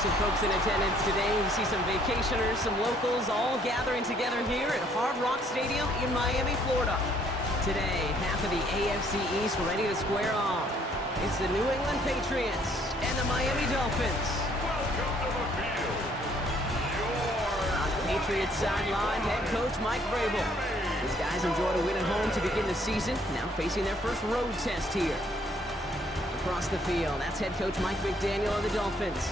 Lots of folks in attendance today. You see some vacationers, some locals, all gathering together here at Hard Rock Stadium in Miami, Florida. Today, half of the AFC East ready to square off. It's the New England Patriots and the Miami Dolphins. Welcome to the field. On the Patriots sideline, head coach Mike Vrabel. These guys enjoyed a win at home to begin the season, now facing their first road test here. Across the field, that's head coach Mike McDaniel of the Dolphins.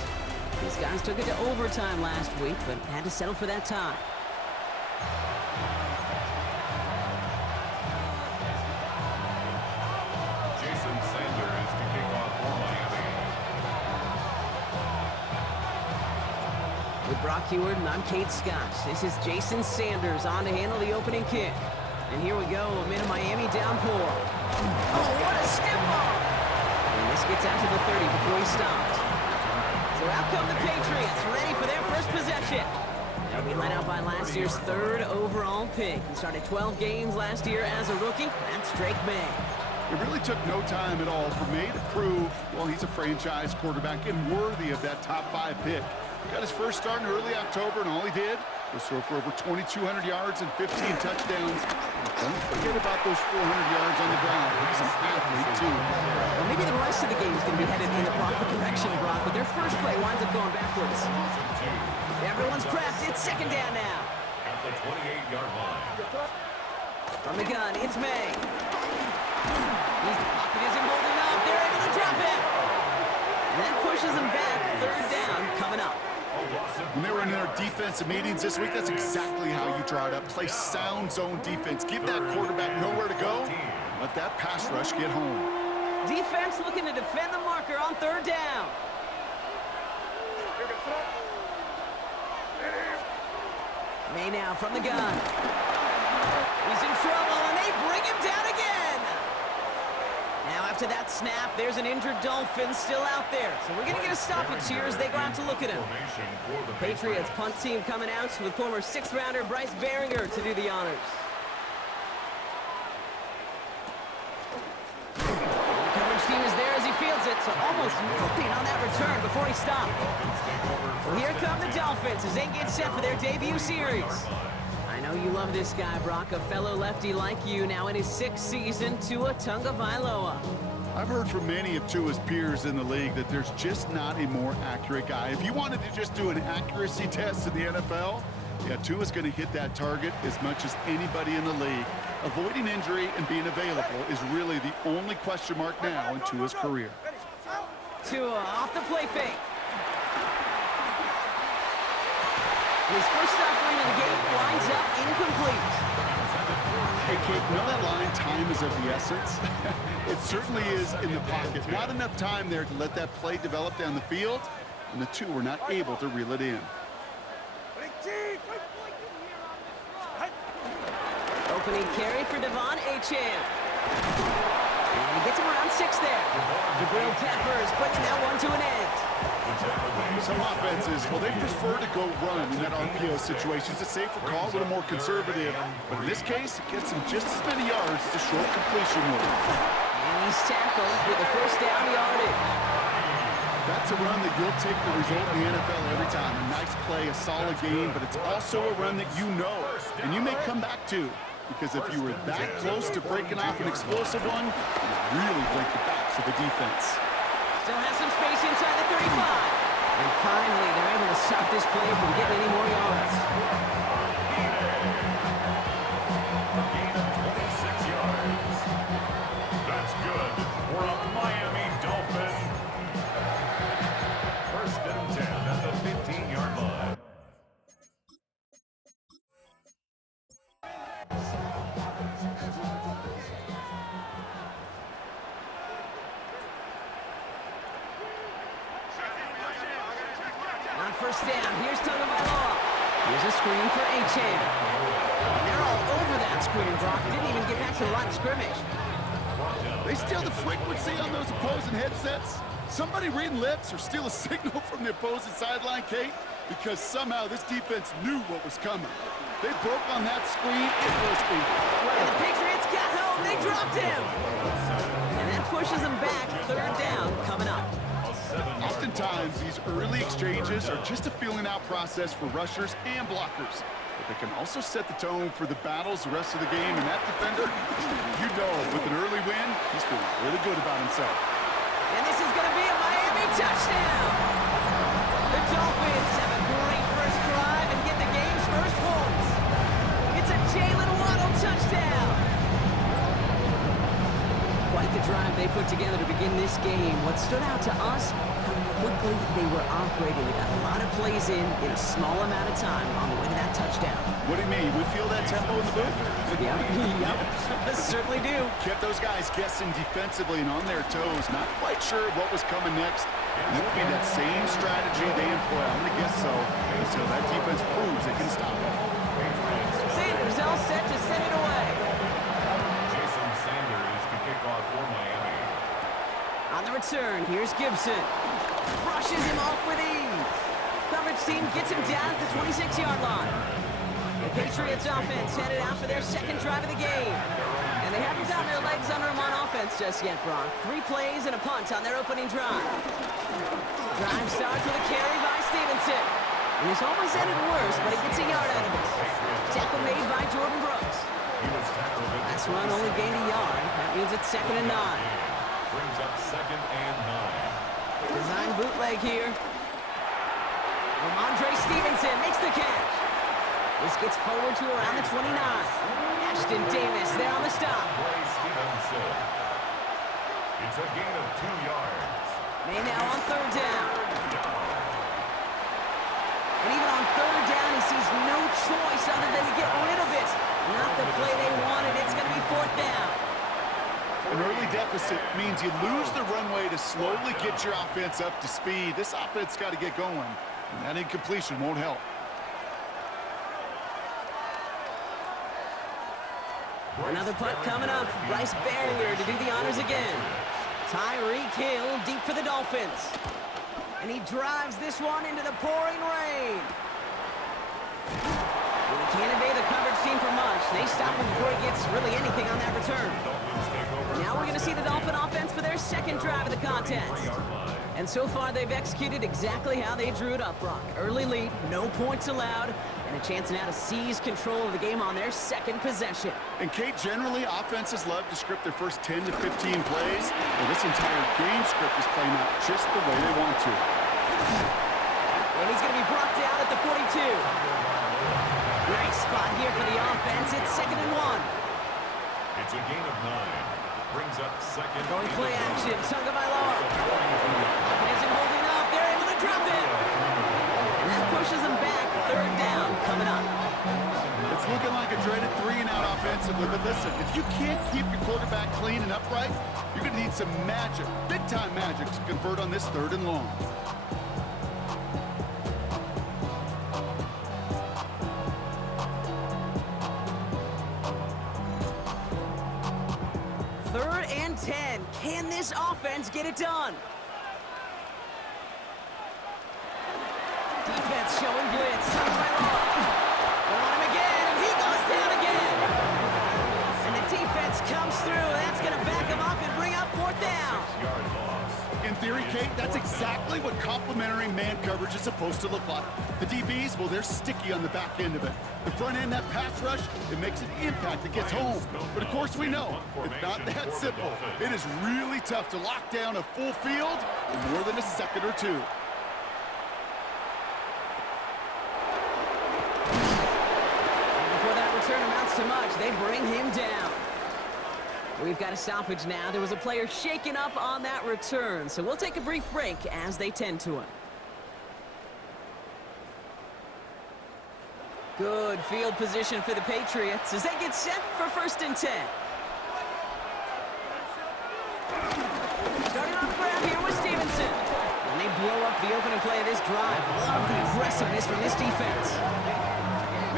These guys took it to overtime last week, but had to settle for that tie. Jason Sanders to kick off for Miami. With Brock Heward and I'm Kate Scott. This is Jason Sanders on to handle the opening kick. And here we go amid a Miami downpour. Oh, what a stiff-arm! And this gets out to the 30 before he stopped. So out come the Patriots, ready for their first possession. They'll be led out by last year's third overall pick. He started 12 games last year as a rookie. That's Drake May. It really took no time at all for May to prove, well, he's a franchise quarterback and worthy of that top 5 pick. Got his first start in early October, and all he did was throw for over 2,200 yards and 15 touchdowns. Don't forget about those 400 yards on the ground. He's an athlete, too. Well, maybe the rest of the game is going to be headed in the proper direction, Brock, but their first play winds up going backwards. Everyone's prepped. It's second down now. At the 28-yard line. From the gun, it's May. His pocket isn't holding up. They're able to drop it. And that pushes them back. Third down coming up. When they were in their defensive meetings this week, that's exactly how you draw it up. Play sound zone defense. Give that quarterback nowhere to go. Let that pass rush get home. Defense looking to defend the marker on third down. May now from the gun. He's in trouble, and they bring him down again. Now after that snap, there's an injured Dolphin still out there. So we're going to get a stoppage here as they go out to look at him. Patriots punt team coming out with former 6th-rounder Bryce Behringer to do the honors. The coverage team is there as he fields it, so almost nothing on that return before he stopped. So here come the Dolphins as they get set for their debut series. I know you love this guy, Brock, a fellow lefty like you, now in his 6th season, Tua Tagovailoa. I've heard from many of Tua's peers in the league that there's just not a more accurate guy. If you wanted to just do an accuracy test in the NFL, yeah, Tua's going to hit that target as much as anybody in the league. Avoiding injury and being available is really the only question mark now in Tua's career. Tua off the play fake. His first offering of the game winds up incomplete. Hey, Kate, you know that line, time is of the essence? It certainly is in the pocket. Not enough time there to let that play develop down the field, and the two were not able to reel it in. Opening carry for Devon Achane. And he gets him around 6 there. Jabril Peppers bringing that one to an end. Some offenses, well, they prefer to go run in that RPO situation. It's a safer call, a little more conservative. But in this case, it gets him just as many yards as a short completion would. And he's tackled with the first down yardage. That's a run that you'll take the result in the NFL every time. A nice play, a solid game, but it's also a run that you know and you may come back to. Because if you were that close to breaking off an explosive one, you really break the backs of the defense. Still has some space inside the 35. And finally, they're able to stop this play from getting any more yards. A gain of 26 yards. That's good for a Miami Dolphin. First and 10 at the 15-yard line. On first down, here's Tagovailoa. Here's a screen for Achane. And they're all over that screen, Brock. Didn't even get back to the line of scrimmage. They steal the frequency on those opposing headsets. Somebody reading lips or steal a signal from the opposing sideline, Kate, because somehow this defense knew what was coming. They broke on that screen. It was incredible. And the Patriots got home. They dropped him. And that pushes them back. Third down coming up. Oftentimes, these early exchanges are just a filling-out process for rushers and blockers. But they can also set the tone for the battles the rest of the game. And that defender, you know, with an early win, he's feeling really good about himself. And this is going to be a Miami touchdown. The Dolphins have a great first drive and get the game's first points. It's a Jalen Waddle touchdown. Quite the drive they put together to begin this game. What stood out to us, how quickly they were operating. They got a lot of plays in a small amount of time on the way to that touchdown. What do you mean? We feel that tempo in the booth? Yep, certainly do. Kept those guys guessing defensively and on their toes. Not quite sure what was coming next. And it will be that same strategy they employ. I'm going to guess so until that defense proves it can stop it. Sanders all set to send it away. Jason Sanders to kick off for Miami. On the return, here's Gibson. Brushes him off with ease. Coverage team gets him down at the 26-yard line. The Patriots offense headed out for their second drive of the game. And they haven't gotten their legs under them on offense just yet, Brock. 3 plays and a punt on their opening drive. Drive starts with a carry by Stevenson. And he's almost ended worse, but he gets a yard out of it. Tackle made by Jordan Brooks. Last run only gained a yard. That means it's 2nd and 9. Brings up 2nd and 9. Design bootleg here. Ramondre Stevenson makes the catch. This gets forward to around the 29. Ashton Davis there on the stop. Play Stevenson. It's a gain of 2 yards. May now on 3rd down. And even on 3rd down, he sees no choice other than to get rid of it. Not the play they wanted. It's going to be 4th down. An early deficit means you lose the runway to slowly get your offense up to speed. This offense got to get going, and that incompletion won't help. Another punt coming up. Bryce Barrier to do the honors again. Tyreek Hill deep for the Dolphins. And he drives this one into the pouring rain. Well, he can't evade the coverage team for much. They stop him before he gets really anything on that return. Now we're going to see the Dolphin offense for their second drive of the contest. And so far, they've executed exactly how they drew it up, Brock. Early lead, no points allowed, and a chance now to seize control of the game on their second possession. And, Kate, generally, offenses love to script their first 10 to 15 plays. Well, this entire game script is playing out just the way they want to. And he's going to be brought down at the 42. Nice spot here for the offense. It's 2nd and 1. It's a gain of 9. Brings up 2nd. Going play action. Tagovailoa. Lockett isn't holding up. They're able to drop it. And that pushes them back. 3rd down coming up. It's looking like a dreaded 3-and-out offensively, but listen, if you can't keep your quarterback clean and upright, you're going to need some magic, big-time magic, to convert on this 3rd and long. Third and 10. Can this offense get it done? Defense showing blitz. Tagovailoa. They're on him again, and he goes down again. And the defense comes through. That's going to back him up and bring up 4th down. In theory, Kate, that's exactly what complementary man coverage is supposed to look like. The DBs, well, they're sticky on the back end of it. The front end, that pass rush, it makes an impact that gets home. But of course we know, it's not that simple. It is really tough to lock down a full field in more than a second or two. Before that return amounts to much, they bring him down. We've got a stoppage now. There was a player shaken up on that return, so we'll take a brief break as they tend to him. Good field position for the Patriots as they get set for 1st and 10. Starting on the ground here with Stevenson. And they blow up the opening play of this drive. Love the aggressiveness from this defense.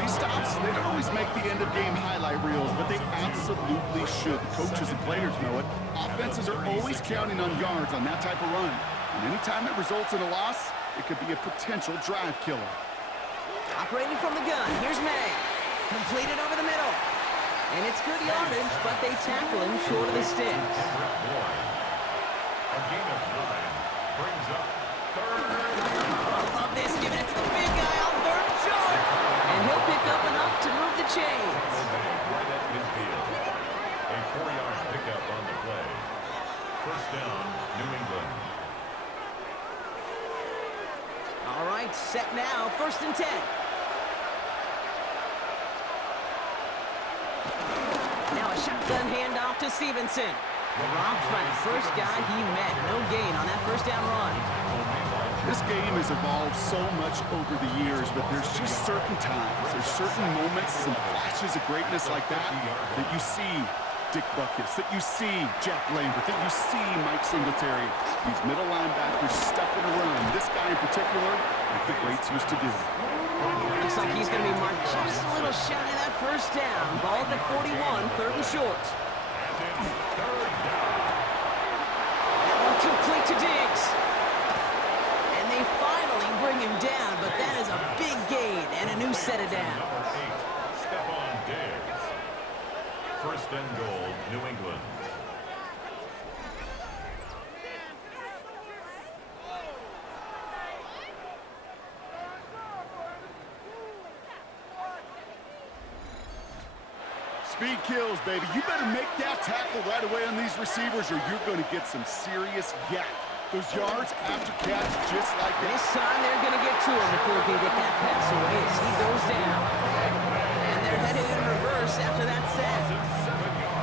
These stops, they don't always make the end-of-game highlight reels, but they absolutely should. The coaches and players know it. Offenses are always counting on yards on that type of run. And anytime it results in a loss, it could be a potential drive killer. Operating from the gun, here's May. Completed over the middle. And it's good yardage, but they tackle him short of the sticks. A gain of 9 brings up I love this, giving it to the big guy on third and short. And he'll pick up enough to move the chains. Right at midfield. A 4-yard pickup on the play. First down, New England. All right, set now, 1st and 10. Now a shotgun handoff to Stevenson. Robbed by the first guy he met. No gain on that first down run. This game has evolved so much over the years, but there's just certain times, there's certain moments, some flashes of greatness like that you see Dick Butkus, that you see Jack Lambert, that you see Mike Singletary. These middle linebackers stuffing a run. This guy in particular, like the greats used to do. Looks like he's going to be marked just a little shy of that first down. Ball at the 41, 3rd and short. That one complete to Diggs. And they finally bring him down, but that is a big gain and a new set of downs. First and goal, New England. Speed kills, baby. You better make that tackle right away on these receivers or you're going to get some serious yak. Those yards after catch just like that. This time they're going to get to him before he can get that pass away as he goes down. And they're headed in reverse after that set.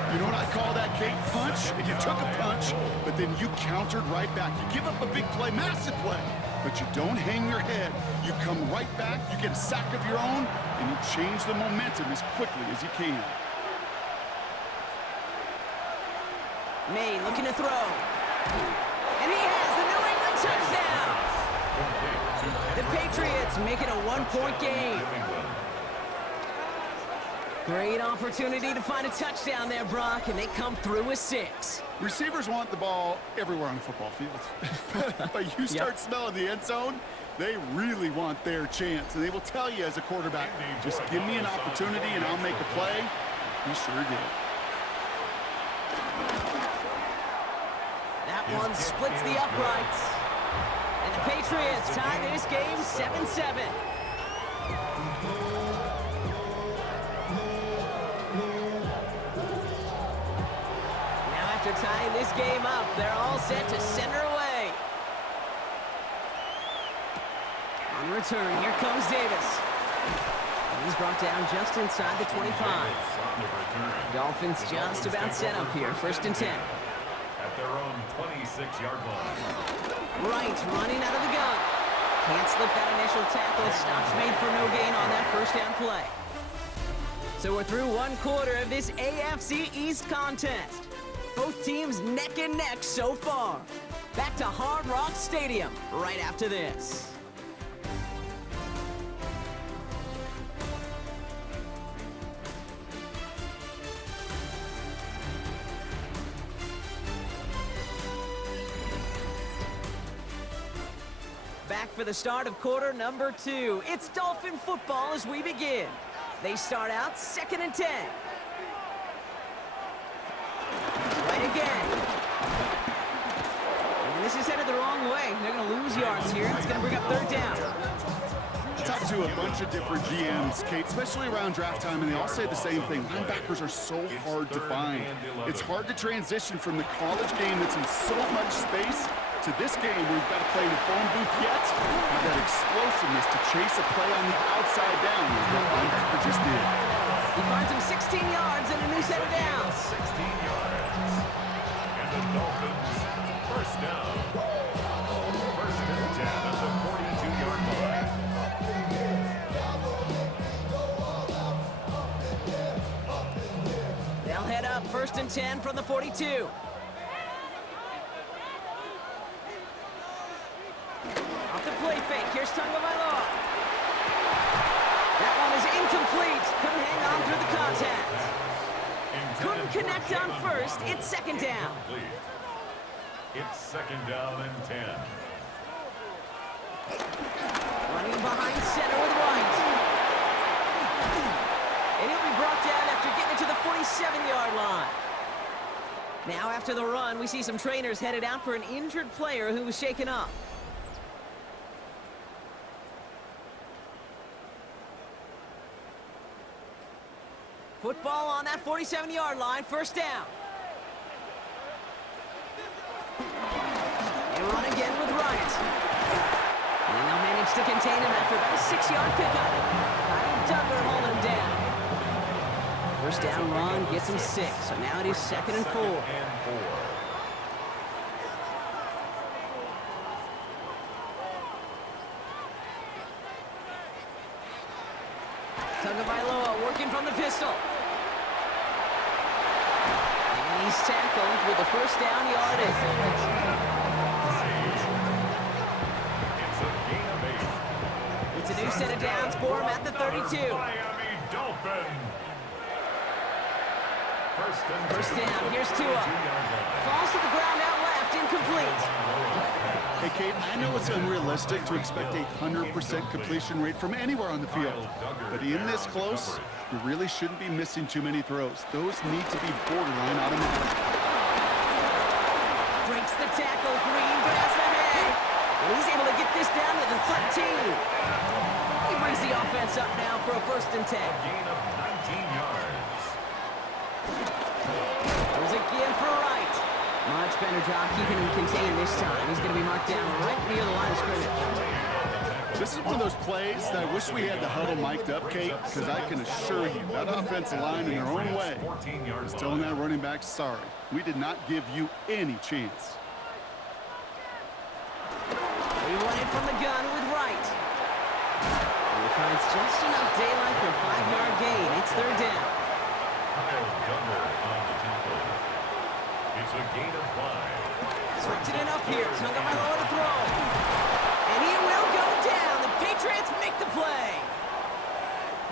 You know what I call that, Kate? Punch, and you took a punch, but then you countered right back. You give up a big play, massive play, but you don't hang your head. You come right back, you get a sack of your own, and you change the momentum as quickly as you can. May looking to throw. And he has the New England touchdown. The Patriots make it a 1-point game. Great opportunity to find a touchdown there, Brock, and they come through with 6. Receivers want the ball everywhere on the football field. But you start smelling the end zone, they really want their chance. And they will tell you as a quarterback, just give me an opportunity and I'll make a play. He sure did. That one splits the uprights. And the Patriots tie this game 7-7. Now after tying this game up, they're all set to send her away. On return, here comes Davis. And he's brought down just inside the 25. Dolphins just about set up here, 1st and 10. At their own 26-yard line. Right, running out of the gun. Can't slip that initial tackle. Stops made for no gain on that first down play. So we're through 1 quarter of this AFC East contest. Both teams neck and neck so far. Back to Hard Rock Stadium right after this. Back for the start of quarter number 2. It's Dolphin football as we begin. They start out 2nd and 10. Right again. And this is headed the wrong way. They're going to lose yards here. It's going to bring up 3rd down. I talked to a bunch of different GMs, Kate, especially around draft time, and they all say the same thing. Linebackers are so hard to find. It's hard to transition from the college game that's in so much space to this game where we've got to play in the phone booth yet. Have that explosiveness to chase a play on the outside down is what linebacker just did. He finds him 16 yards and a new set of downs. 16 yards. And the Dolphins, first down. First and 10 at the 42-yard line. They'll head up 1st and 10 from the 42. Off the play fake. Here's Tagovailoa. That one is incomplete. Couldn't hang on through the contact. Couldn't connect on first. It's 2nd down. It's 2nd down and 10. Running behind center with White. And he'll be brought down after getting it to the 47-yard line. Now after the run, we see some trainers headed out for an injured player who was shaken up. Football on that 47-yard line, first down. They run again with Wright. And they'll manage to contain him after about a 6-yard pickup. Kyle Duggar holding him down. First down run gets him 6, so now it is 2nd and 4. Tagovailoa working from the pistol. And he's tackled with the first down yardage. It's a gain of 8. It's a new set of downs for him at the 32. Miami Dolphins. First down, here's Tua. Falls to the ground out left, incomplete. Hey, Kate, I know it's unrealistic to expect a 100% completion rate from anywhere on the field. But in this close, you really shouldn't be missing too many throws. Those need to be borderline automatic. Breaks the tackle, green grass ahead. And he's able to get this down to the 13. He brings the offense up now for a 1st and 10. Gain of 19 yards. There's again for Wright. Much better job keeping him contained this time. He's going to be marked down right near the line of scrimmage. This is one of those plays that I wish we had the huddle mic'd up, Kate, because I can assure you that offensive line in their own way is telling that running back, sorry, we did not give you any chance. He won it from the gun with Wright. And he finds just enough daylight for a 5-yard gain. It's 3rd down. Kyle Duggar on the tackle. It's a gain of 5. Switching it up here. Tagovailoa to throw. And he will go down. The Patriots make the play.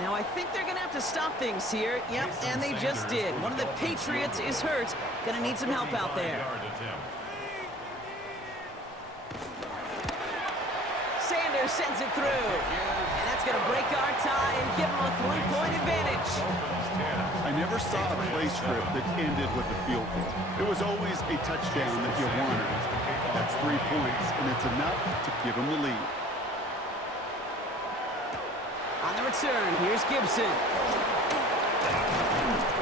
Now, I think they're going to have to stop things here. Yep, and they just did. One of the Patriots is hurt. Going to need some help out there. Sanders sends it through. And that's going to break our tie and give them a 3-point advantage. I never saw a play script that ended with a field goal. It was always a touchdown that you wanted. That's 3 points, and it's enough to give them the lead. On the return, here's Gibson.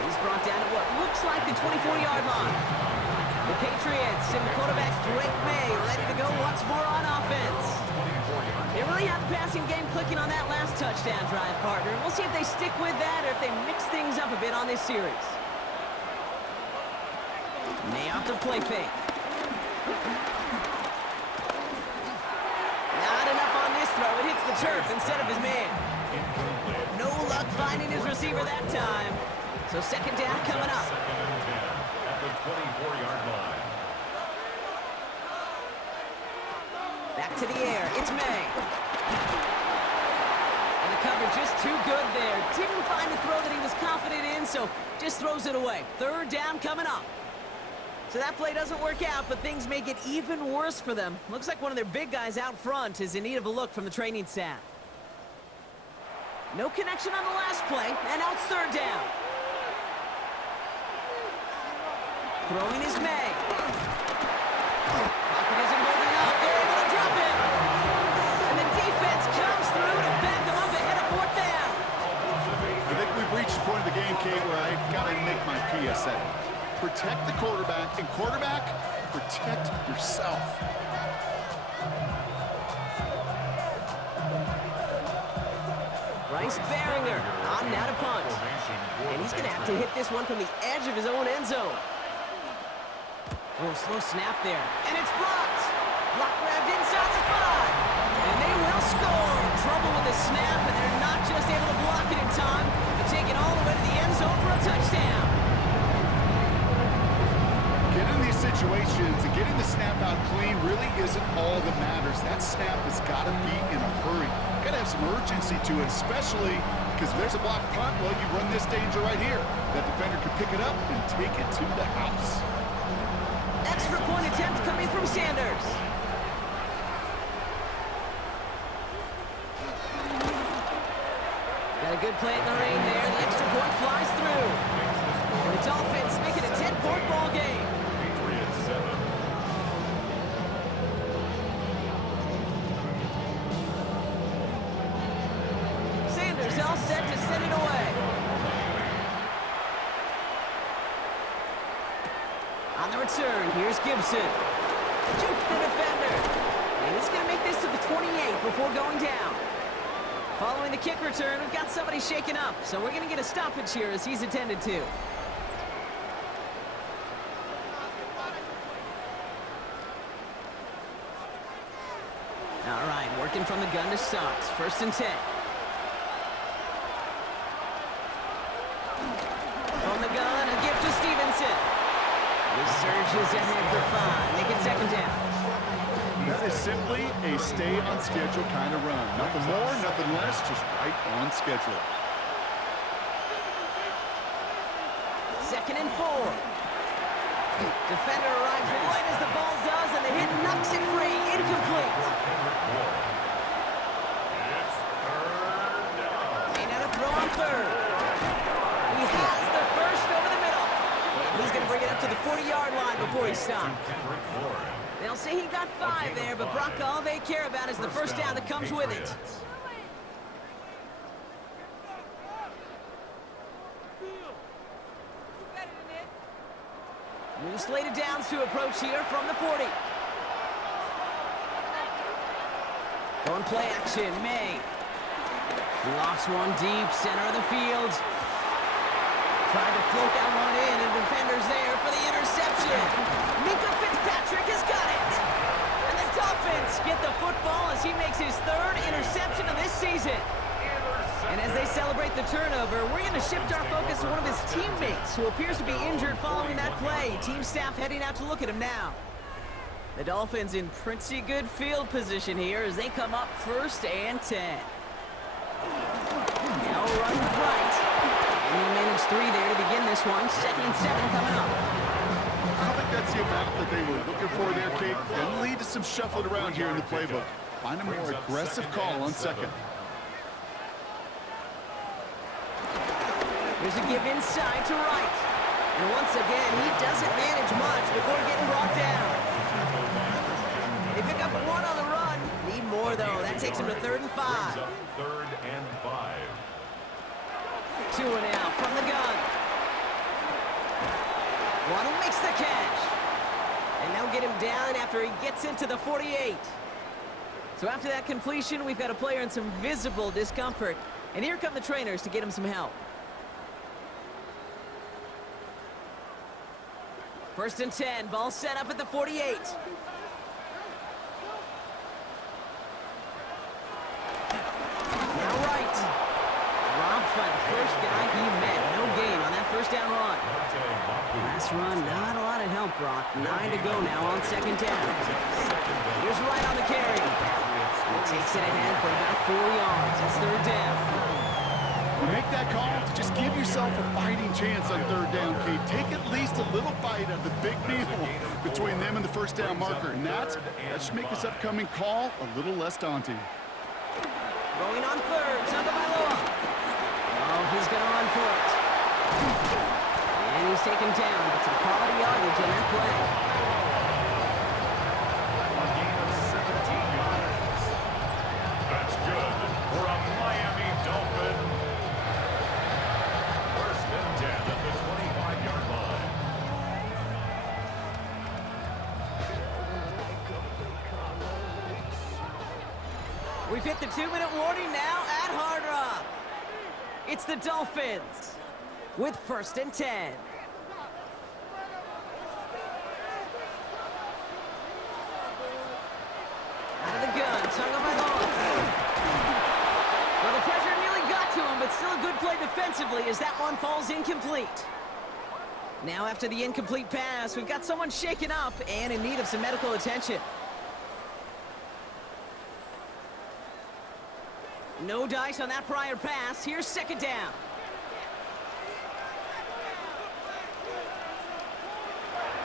He's brought down at what looks like the 24-yard line. The Patriots and quarterback Drake May ready to go once more on offense. They really have the passing game clicking on that last touchdown drive, partner. We'll see if they stick with that or if they mix things up a bit on this series. May off the play fake. Not enough on this throw. It hits the turf instead of his man. No luck finding his receiver that time. So 2nd down coming up. 2nd and 10 at the 24-yard line. Back to the air. It's May. And the cover just too good there. Didn't find a throw that he was confident in, so just throws it away. 3rd down coming up. So that play doesn't work out, but things make it even worse for them. Looks like one of their big guys out front is in need of a look from the training staff. No connection on the last play, and now it's 3rd down. Throwing is May. Pocket isn't holding up. They're able to drop him. And the defense comes through to back them up ahead of 4th down. I think we've reached the point of the game, Kate, where I got to make my PSA. Protect the quarterback, and quarterback, protect yourself. Bryce Baringer on now to punt. And he's going to have to hit this one from the edge of his own end zone. Oh, slow snap there. And it's blocked. Block grabbed inside the 5. And they will score. Trouble with the snap, and they're not just able to block it in time, but take it all the way to the end zone for a touchdown. Getting these situations and getting the snap out clean really isn't all that matters. That snap has got to be in a hurry. Got to have some urgency to it, especially because if there's a block punt, well, you run this danger right here. That defender can pick it up and take it to the house. Extra point attempt coming from Sanders. Got a good play in the rain there. The extra point flies through. And the Dolphins make it a 10-point ball game. Patriots 7. Sanders all set to send it away. return. Here's Gibson. Juke the defender. And he's going to make this to the 28 before going down. Following the kick return, we've got somebody shaken up, so we're going to get a stoppage here as he's attended to. All right, working from the gun to start. 1st and 10. From the gun, a gift to Stevenson. He surges ahead for 5. Make it 2nd down. That is simply a stay-on-schedule kind of run. Nothing more, nothing less, just right on schedule. 2nd and 4. Defender arrives right as the ball does, and the hit knocks it free. Incomplete. It's 3rd down. Ain't out a throw on 3rd. He has the first over the middle. And he's going to bring it up to the 40-yard line before he stops. They'll say he got 5 there, but Brock, all they care about is the first down that comes with it. New slated downs to approach here from the 40. Going play action, May. He lofts one deep, center of the field. Trying to float that one in, and defender's there for the interception. Minka Fitzpatrick has got it. And the Dolphins get the football as he makes his 3rd interception of this season. And as they celebrate the turnover, we're going to shift our focus to one of his teammates who appears to be injured following that play. Team staff heading out to look at him now. The Dolphins in pretty good field position here as they come up 1st and 10. Now run right. And he'll manage 3 there to begin this one. 2nd and 7 coming up. I don't think that's the amount that they were looking for there, Kate. It'll lead to some shuffling around here in the playbook. Find a more aggressive call on 2nd. There's a give inside to right. And once again, he doesn't manage much before getting brought down. They pick up 1 on the run. Need more, though. That takes him to 3rd and 5. 3rd and 5. 2 and out from the gun. Waddle makes the catch. And they'll get him down after he gets into the 48. So after that completion, we've got a player in some visible discomfort. And here come the trainers to get him some help. 1st and 10, ball set up at the 48. Now right. Dropped by the first guy he met. No gain on that 1st down run. Last run, not a lot of help, Brock. 9 to go now on 2nd down. Here's right on the carry. He takes it ahead for about 4 yards. It's 3rd down. You make that call to just give yourself a fighting chance on 3rd down, Kate. Take at least a little bite of the big meal between them and the 1st down marker. And that should make this upcoming call a little less daunting. Going on 3rd, Tagovailoa. Oh, he's going to run for it. And he's taken down, but some quality yardage on that play. A gain of 17 yards. That's good for a Miami Dolphin. 1st and 10 at the 25-yard line. We've hit the 2-minute warning now at Hard Rock. It's the Dolphins with 1st and 10. Out of the gun, Tagovailoa. Well, the pressure nearly got to him, but still a good play defensively as that one falls incomplete. Now after the incomplete pass, we've got someone shaken up and in need of some medical attention. No dice on that prior pass. Here's 2nd down.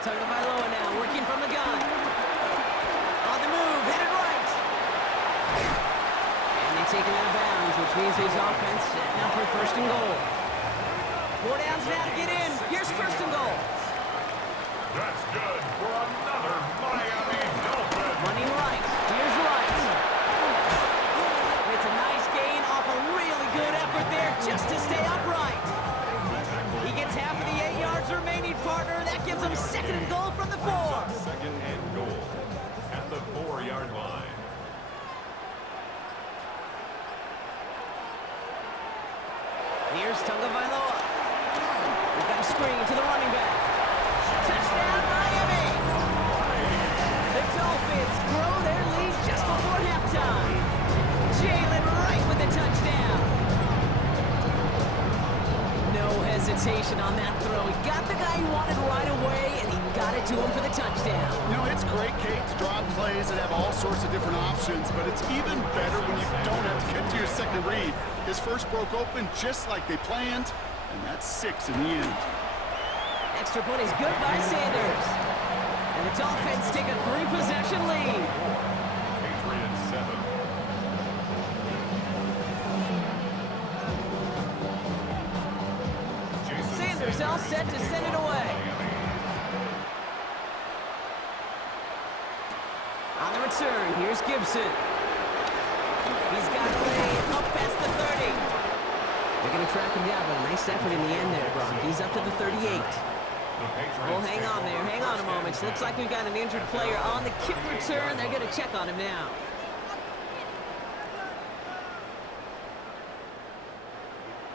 Tagovailoa now working from the gun. On the move, headed right. And they take him out of bounds, which means his offense setting up for 1st and goal. 4 downs now to get in. Here's 1st and goal. That's good for another Miami Dolphin. Running right. Here's right. It's a nice gain off a really good effort there just to stay upright. He gets half of the 8 yards remaining, partner. That gives them second and goal from the 4. Second and goal at the 4-yard line. Here's Tagovailoa. We've got a screen to the running back. Touchdown, Miami! The Dolphins grow their lead just before halftime. Jalen Wright with the touchdown. No hesitation on that throw. He got the guy he wanted right away, and he got it to him for the touchdown. You know, it's great, Kate, to draw plays and have all sorts of different options, but it's even better when you don't have to get to your second read. His first broke open just like they planned, and that's 6 in the end. Extra point is good by Sanders. And the Dolphins take a 3-possession lead. Patriots 7. Sanders all set to send it away. On the return, here's Gibson. He's got a lane up past the 30. They're going to track him down, but a nice effort in the end there, Brock. He's up to the 38. Oh, hang on there. Hang on a moment. Looks like we've got an injured player on the kick return. They're going to check on him now.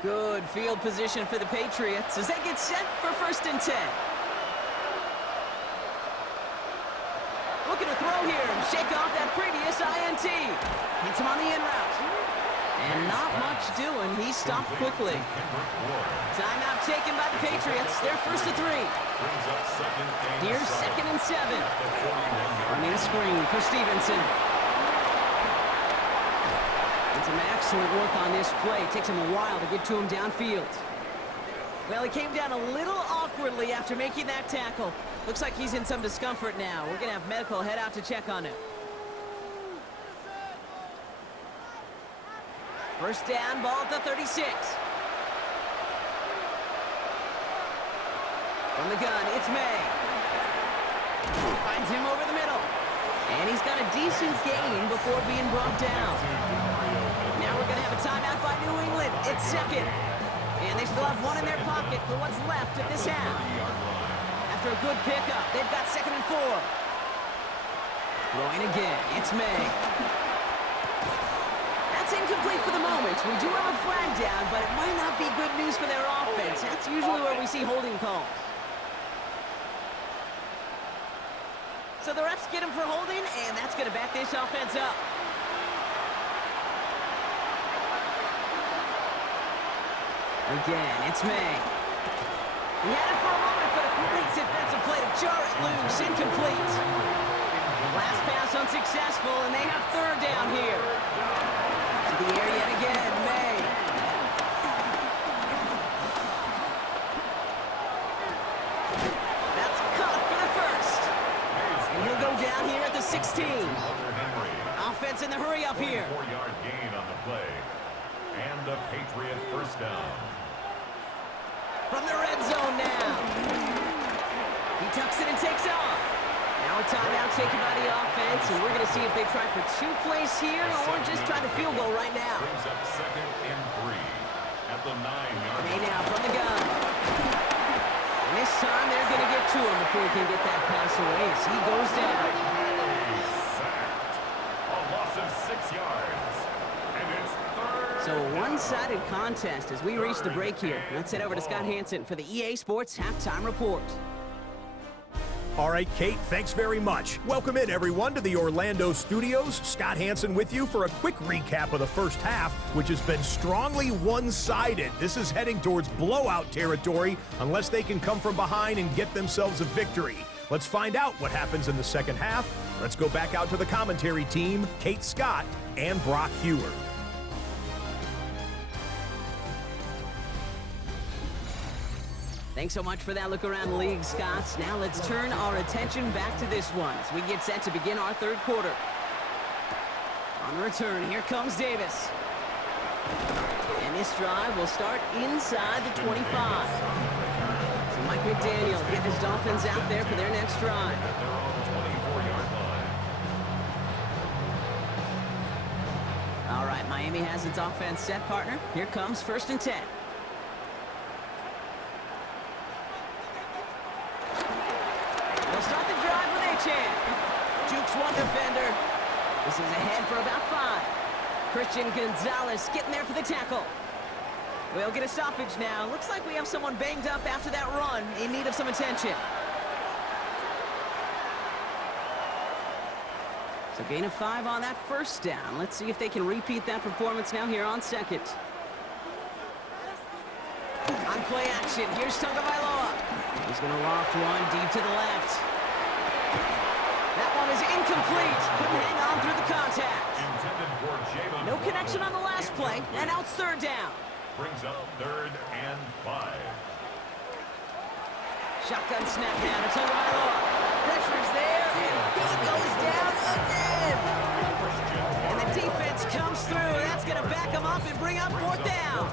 Good field position for the Patriots as they get set for 1st and 10. Looking to throw here and shake off that previous INT. Hits him on the in route. And not much doing. He stopped quickly. Timeout taken by the Patriots. They're 1st and 3. Here's 2nd and 7. Running a screen for Stevenson. And some excellent work on this play. It takes him a while to get to him downfield. Well, he came down a little awkwardly after making that tackle. Looks like he's in some discomfort now. We're going to have medical head out to check on him. First down, ball at the 36. From the gun, it's May. Finds him over the middle. And he's got a decent gain before being brought down. Now we're going to have a timeout by New England. It's 2nd. And they still have one in their pocket for what's left of this half. After a good pickup, they've got 2nd and 4. Throwing again, it's May. That's incomplete for the moment. We do have a flag down, but it might not be good news for their offense. That's usually where we see holding calls. So the refs get him for holding, and that's going to back this offense up. Again, it's May. He had it for a moment, but a great defensive play to jar it loose. Incomplete. Last pass unsuccessful, and they have 3rd down here. To the air yet again, May. That's caught for the 1st. And he'll go down here at the 16. Offense in the hurry up here. 4-yard gain on the play. And the Patriot 1st down. From the red zone now. He tucks it and takes off. Now a timeout taken by the offense, and we're going to see if they try for 2 plays here or just try the field goal right now. Brings up 2nd and 3 at the 9-yard line. May now from the gun. And this time they're going to get to him before he can get that pass away as he goes down. Sacked. A loss of 6 yards. And it's 3rd. So a one-sided contest as we reach the break here. Let's head over to Scott Hansen for the EA Sports Halftime Report. All right, Kate, thanks very much. Welcome in, everyone, to the Orlando studios. Scott Hansen with you for a quick recap of the first half, which has been strongly one-sided. This is heading towards blowout territory unless they can come from behind and get themselves a victory. Let's find out what happens in the second half. Let's go back out to the commentary team, Kate Scott and Brock Heward. Thanks so much for that look around the league, Scott. Now let's turn our attention back to this one as we get set to begin our 3rd quarter. On the return, here comes Davis. And this drive will start inside the 25. So Mike McDaniel getting his Dolphins out there for their next drive. They're on the 24-yard line. All right, Miami has its offense set, partner. Here comes 1st and 10. Achane. Jukes one defender. This is ahead for about 5. Christian Gonzalez getting there for the tackle. We'll get a stoppage now. Looks like we have someone banged up after that run, in need of some attention. So gain of 5 on that first down. Let's see if they can repeat that performance now here on second. On play action, here's Tagovailoa. He's going to loft one deep to the left. That one is incomplete. Couldn't hang on through the contact. No connection on the last play, and now it's third down. Brings up 3rd and 5. Shotgun snap now to Tagovailoa. Pressure's there, and he goes down again. And the defense comes through. That's going to back him up and bring up 4th down.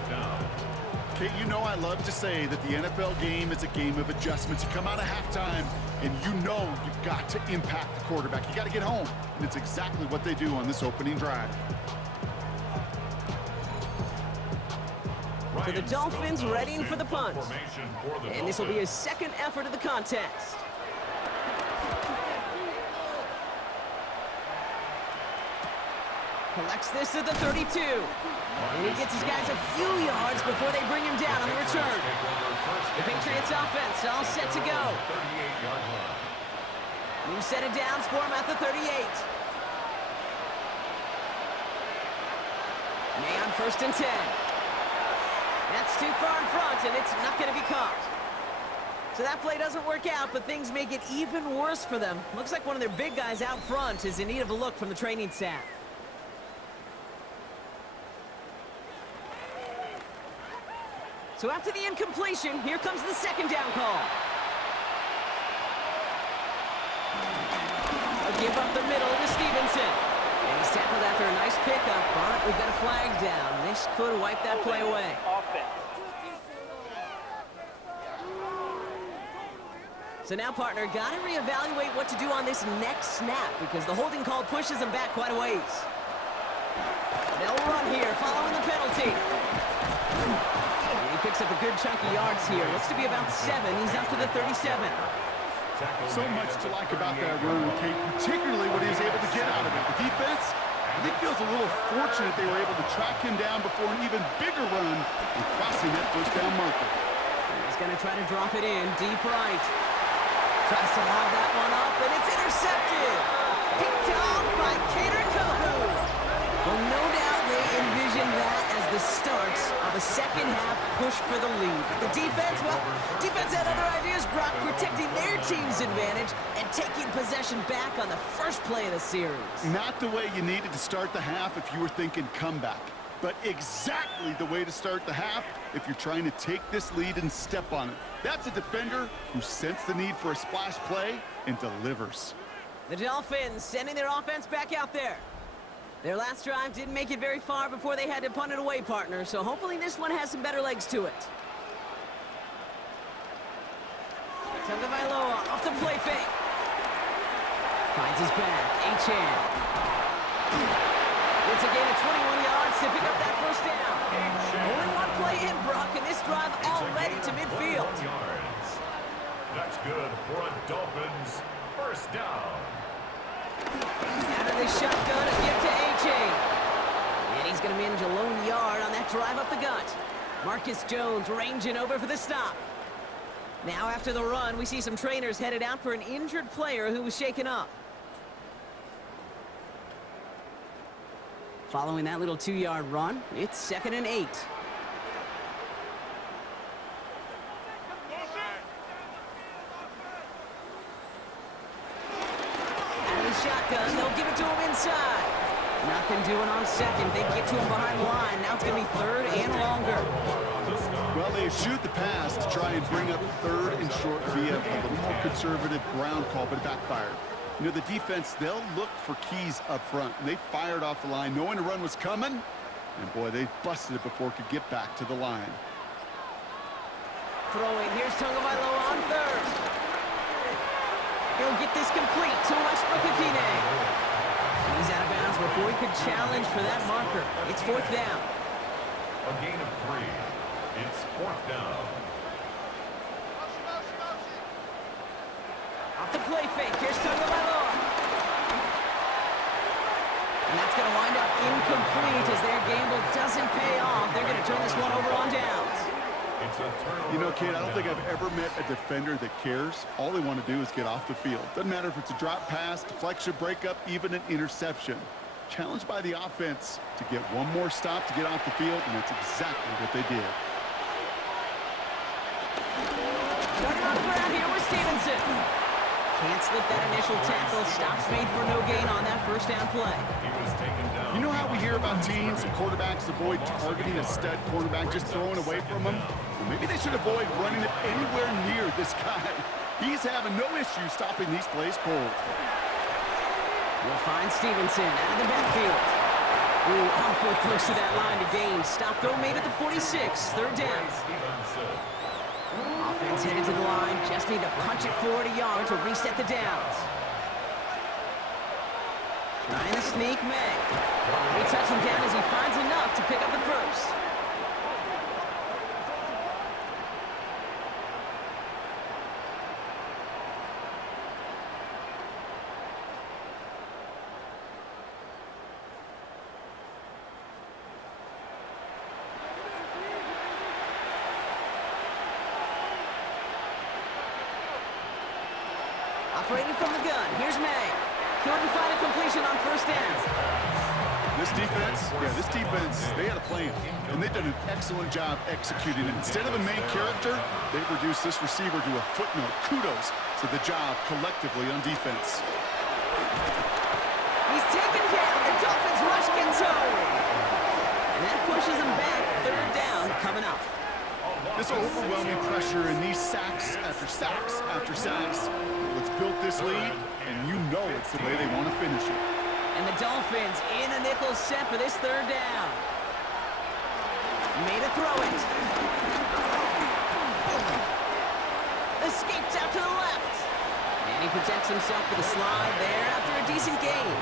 Kate, you know I love to say that the NFL game is a game of adjustments. You come out of halftime, and you know you've got to impact the quarterback. You got to get home, and it's exactly what they do on this opening drive. For the Dolphins, readying for the punt. And this will be his second effort of the contest. Collects this at the 32. And he gets his guys a few yards before they bring him down on the return. The Patriots offense all set to go. New set of downs for him at the 38. May on 1st and 10. That's too far in front, and it's not going to be caught. So that play doesn't work out, but things make it even worse for them. Looks like one of their big guys out front is in need of a look from the training staff. So after the incompletion, here comes the second down call. A give up the middle to Stevenson. And he's tackled after a nice pickup, but we've got a flag down. This could wipe that play away. So now, partner, got to reevaluate what to do on this next snap because the holding call pushes him back quite a ways. They'll run here following the penalty. He picks up a good chunk of yards here. Looks to be about 7. He's up to the 37. So much to like about that run, Kate, particularly what he was able to get out of it. The defense, I think, feels a little fortunate they were able to track him down before an even bigger run and crossing that first down marker. He's going to try to drop it in deep right. Tries to lob that one up, and it's intercepted. Picked off by Cater Kohu. Well, no doubt they envisioned that as the start of a second-half push for the lead. The defense, well, defense had other ideas, Brock, protecting their team's advantage and taking possession back on the first play of the series. Not the way you needed to start the half if you were thinking comeback, but exactly the way to start the half if you're trying to take this lead and step on it. That's a defender who sensed the need for a splash play and delivers. The Dolphins sending their offense back out there. Their last drive didn't make it very far before they had to punt it away, partner, so hopefully this one has some better legs to it. Tagovailoa off the play fake. Finds his back. Achane. It's a gain of 21 yards to pick up that first down. Only one play in, Brock, and this drive already to midfield. That's good for a Dolphins first down. Out of the shotgun, a gift to Achane. And he's going to manage a lone yard on that drive up the gut. Marcus Jones ranging over for the stop. Now after the run, we see some trainers headed out for an injured player who was shaken up. Following that little 2-yard run, it's 2nd and 8. Shotgun, they'll give it to him inside. Nothing doing on second. They get to him behind the line. Now it's going to be 3rd and longer. Well, they shoot the pass to try and bring up 3rd and short via a little more conservative ground call, but it backfired. You know, the defense, they'll look for keys up front. And they fired off the line knowing the run was coming. And, boy, they busted it before it could get back to the line. Throwing. Here's Tagovailoa on 3rd. He'll get this complete to Westbrook-Ikhine. And he's out of bounds before he could challenge for that marker. It's 4th down. A gain of 3. It's 4th down. Off the play fake. Here's Tagovailoa. And that's going to wind up incomplete as their gamble doesn't pay off. They're going to turn this one over on downs. You know, Kate, I don't think I've ever met a defender that cares. All they want to do is get off the field. Doesn't matter if it's a drop pass, deflection, breakup, even an interception. Challenged by the offense to get one more stop to get off the field, and that's exactly what they did. Starting on the ground here with Stevenson. Can't slip that initial tackle. Stops made for no gain on that first down play. You know how we hear about teams and quarterbacks avoid targeting a stud quarterback, just throwing away from him? Well, maybe they should avoid running it anywhere near this guy. He's having no issue stopping these plays cold. We'll find Stevenson out of the backfield. Ooh, awfully close to that line to gain. Stop go made at the 46. Third down. Offense headed to the line. Just need to punch it forward a yard to reset the downs. Trying to sneak May. They touch him down as he finds enough to pick up the first. Operating from the gun. Here's May. Couldn't find a completion on first down. This defense, they had a plan, and they've done an excellent job executing it. Instead of a main character, they've reduced this receiver to a footnote. Kudos to the job collectively on defense. He's taken down. The Dolphins rush gets home. And that pushes him back. Third down coming up. This overwhelming pressure and these sacks after sacks after sacks. Let's build this lead, and you know it's the way they want to finish it. And the Dolphins in a nickel set for this third down. Made a throw it. Escapes out to the left. And he protects himself with a slide there after a decent gain.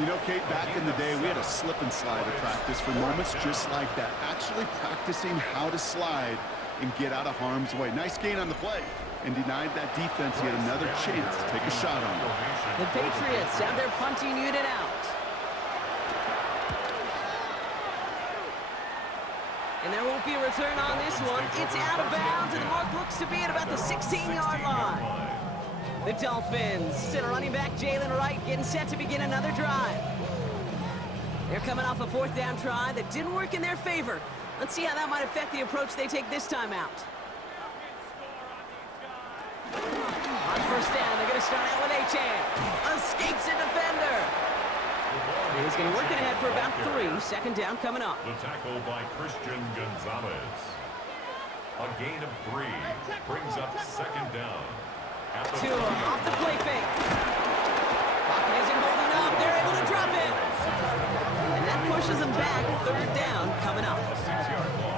You know, Kate, back in the day, we had a slip and slide at practice for moments just like that. Actually practicing how to slide and get out of harm's way. Nice gain on the play. And denied that defense yet another chance to take a shot on them. The Patriots have their punting unit out. And there won't be a return on this one. It's out of bounds, and the mark looks to be at about the 16-yard line. The Dolphins still running back Jalen Wright getting set to begin another drive. They're coming off a fourth down try that didn't work in their favor. Let's see how that might affect the approach they take this time out. On first down, they're going to start out with Achan. Escapes a defender. He's going to work it ahead for about 3. Second down coming up. The tackle by Christian Gonzalez. A gain of 3 brings up second down. Tua off the play fake. Pocket isn't holding up. They're able to drop it. And that pushes them back. Third down coming up.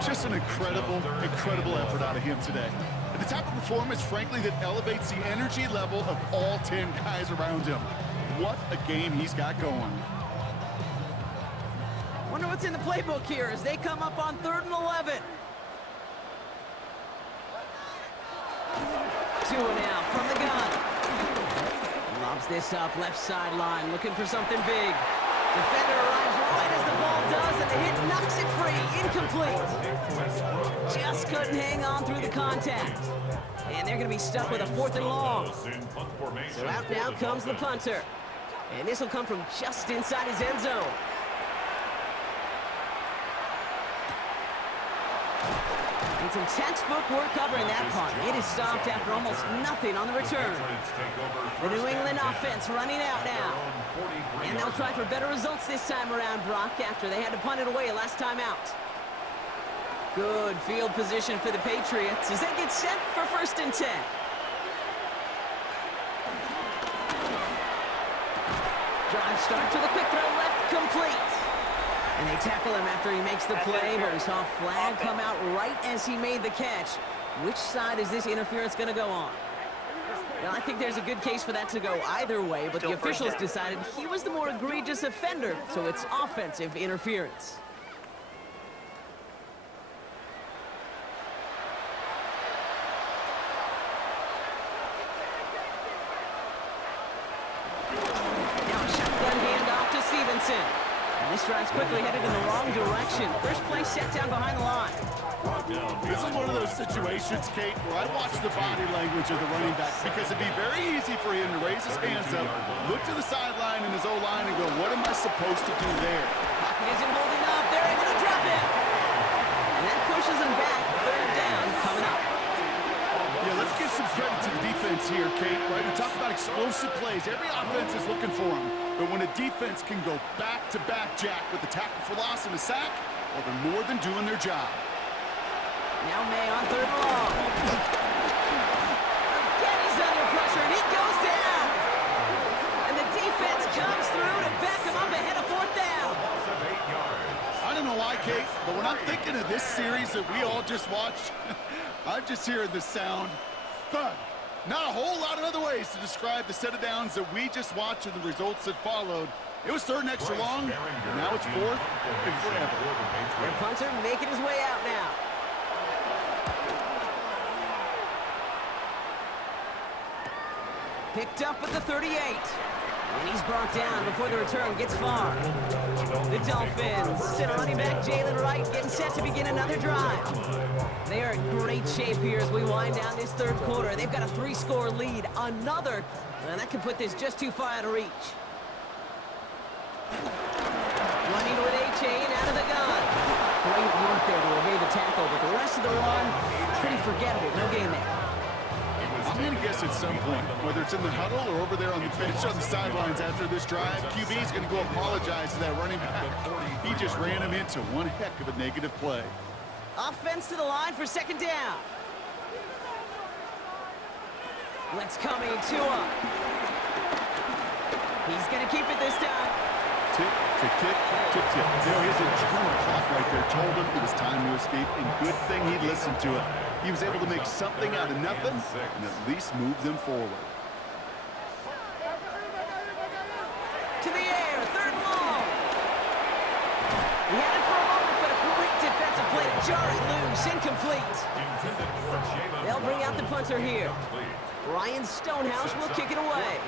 Just an incredible effort out of him today. And the type of performance, frankly, that elevates the energy level of all 10 guys around him. What a game he's got going. Wonder what's in the playbook here as they come up on 3rd and 11. Tua now from the gun. Lobs this up left sideline, looking for something big. Defender arrives right as the ball does, and the hit knocks it free. Incomplete. Just couldn't hang on through the contact. And they're going to be stuck with a 4th and long. So out now comes the punter. And this will come from just inside his end zone. And some textbook work covering that punt. It is stopped after almost nothing on the return. The New England offense running out now. And they'll try for better results this time around, Brock, after they had to punt it away last time out. Good field position for the Patriots as they get set for 1st and 10. Drive start to the quick throw left, complete. And they tackle him after he makes the play, but he saw a flag come out right as he made the catch. Which side is this interference going to go on? Now, I think there's a good case for that to go either way, but the officials decided he was the more egregious offender, so it's offensive interference. drive's quickly headed in the wrong direction. First play set down behind the line. This is one of those situations, Kate, where I watch the body language of the running back because it'd be very easy for him to raise his hands up, look to the sideline in his O-line and go, what am I supposed to do there? Pocket isn't holding up. They're able to drop it. And that pushes him back. Third down coming up. Yeah, let's give some credit to the defense here, Kate, right? We talk about explosive plays. Every offense is looking for them. But when a defense can go back-to-back, Jack, with the tackle for loss and a sack, well, they're more than doing their job. Now May on third and long. Again, he's under pressure, and he goes down. And the defense comes through to back him up ahead of fourth down. I don't know why, Kate, but when I'm thinking of this series that we all just watched, I'm just hearing the sound, thud. Not a whole lot of other ways to describe the set of downs that we just watched and the results that followed. It was third and extra long, and now it's fourth and forever. The punter making his way out now. Picked up at the 38. And he's brought down before the return gets far. The Dolphins send running back Jalen Wright getting set to begin another drive. They are in great shape here as we wind down this third quarter. They've got a 3-score lead. Another, and that could put this just too far out of reach. Running with H.A. and out of the gun. Great work there to evade the tackle, but the rest of the run, pretty forgettable. No gain there. I'm going to guess at some point, whether it's in the huddle or over there on the bench on the sidelines after this drive, QB's going to go apologize to that running back. He just ran him into one heck of a negative play. Offense to the line for second down. Blitz coming, Tua. He's going to keep it this time. Tick, tick, tick, tick, tick. You know, his internal clock right there told him it was time to escape, and good thing he listened to it. He was able to make something out of nothing and at least move them forward. To the air, third and long. He had it for a moment, but a great defensive play to jar it loose, incomplete. They'll bring out the punter here. Ryan Stonehouse will kick it away.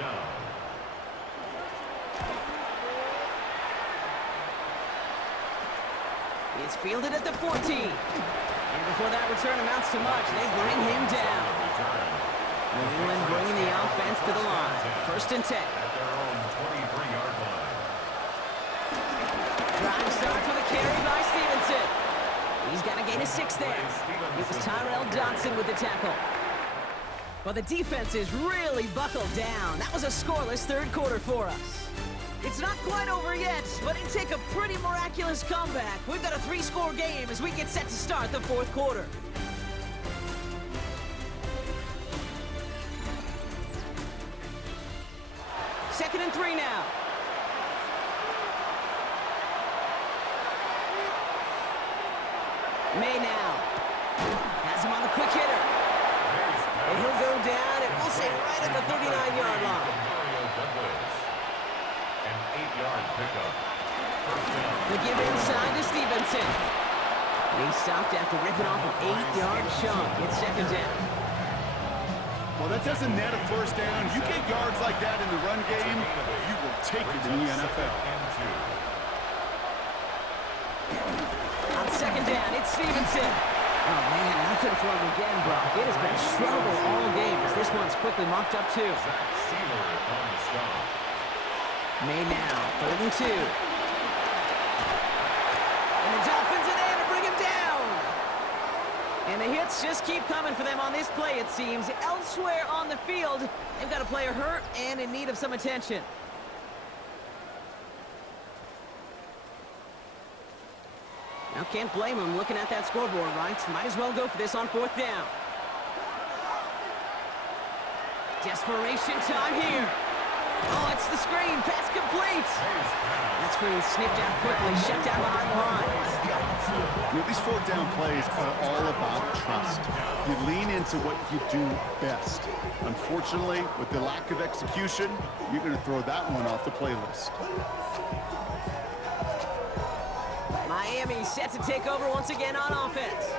It's fielded at the 14. And before that return amounts to much, they bring him down. New England bringing the offense to the line. First and 10. At their own 23-yard line. Drive starts with a carry by Stevenson. He's got a gain of 6 there. It was Tyrell Dodson with the tackle. Well, the defense is really buckled down. That was a scoreless third quarter for us. It's not quite over yet, but it'd take a pretty miraculous comeback. We've got a 3-score game as we get set to start the fourth quarter. Second and 3 now. May now. Has him on the quick hitter. And he'll go down, and we'll say right at the 39-yard line. An 8-yard pickup. They give inside to Stevenson. And he stopped after ripping off an 8-yard chunk. It's second down. Well, that doesn't net a first down. You get yards like that in the run game, you will take it in the NFL. On second down, it's Stevenson. Oh, man, nothing for him again, Brock. It has been a struggle all game as this one's quickly mocked up, too. May now, third and 2. And the Dolphins are there to bring him down. And the hits just keep coming for them on this play, it seems. Elsewhere on the field, they've got a player hurt and in need of some attention. Now, can't blame him looking at that scoreboard, right? Might as well go for this on fourth down. Desperation time here. Oh, it's the screen. Pass complete. That screen sniffed out quickly, shut down behind the line. You know, these fourth down plays are all about trust. You lean into what you do best. Unfortunately, with the lack of execution, you're going to throw that one off the playlist. Miami set to take over once again on offense.